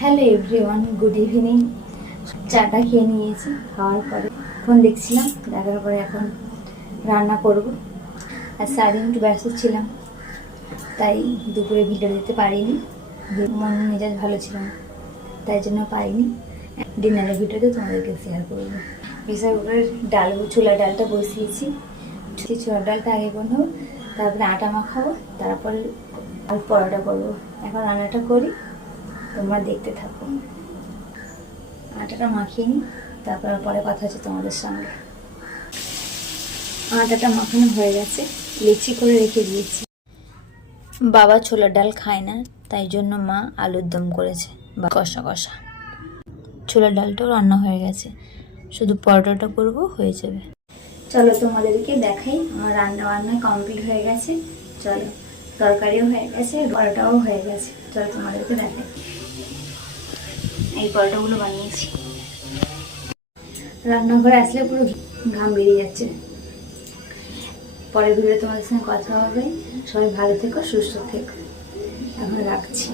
Hello everyone, good evening. চাটা খেয়ে নিয়েছি, খাওয়ার পরে ফোন দেখছিলাম, দেখার পরে এখন রান্না করব। আর সারাদিন একটু ব্যস্ত ছিলাম, তাই দুপুরে ভিডিও দিতে পারিনি। মন মেজাজ ভালো ছিল না, তাই জন্য পারিনি। ডিনারের ভিডিওতে তোমাদেরকে শেয়ার করবো। প্রেসার কুকারের ছোলার ডালটা বসিয়েছি। ছোলার ডালটা আগে করবো, তারপরে আটা মাখাবো, তারপরে আর পরোটা করবো। এখন রান্নাটা করি, তোমরা দেখতে থাকো। আটাটা মাখিয়ে নিই, তারপর পরে কথা হচ্ছে তোমাদের সঙ্গে। আটাটা মাখানো হয়ে গেছে, লেচি করে রেখে দিয়েছি। বাবা ছোলার ডাল খায় না, তাই জন্য মা আলুর দম করেছে বা কষা কষা। ছোলার ডালটাও রান্না হয়ে গেছে, শুধু পরোটাটা করবো, হয়ে যাবে। চলো তোমাদেরকে দেখাই, আমার রান্না কমপ্লিট হয়ে গেছে। চলো, তরকারিও হয়ে গেছে, পরোটাও হয়ে গেছে। চলো তোমাদেরকে দেখাই। এই পরোটাগুলো বানিয়েছি। রান্নাঘরে আসলে পুরো ঘাম বেরিয়ে যাচ্ছে। পরের ভিডিও তোমাদের সঙ্গে কথা হবে। সবাই ভালো থেকো, সুস্থ থেকো। এখন রাখছি।